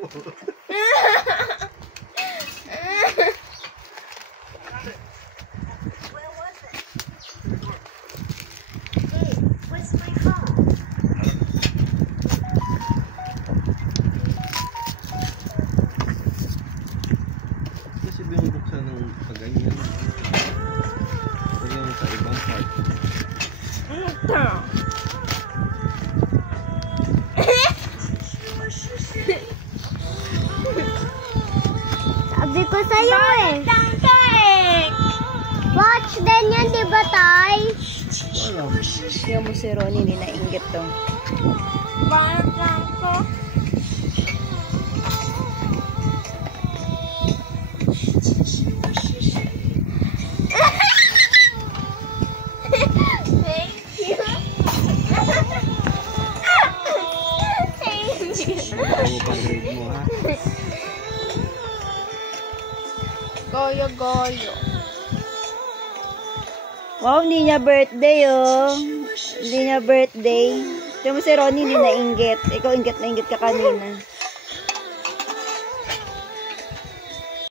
Kasi binubuksan ng paganyan. Ito sa ibang part. Sabi ko sa'yo eh. Watch din yan, di ba, Tay? Wala. Tingnan mo si Ronnie, hindi nainggit to. Bakit lang ko? Goyo-goyo. Wow, hindi niya birthday, oh. Hindi niya birthday. Tingnan mo si Ronnie, hindi nainggit. Ikaw inggit na inggit ka kanina.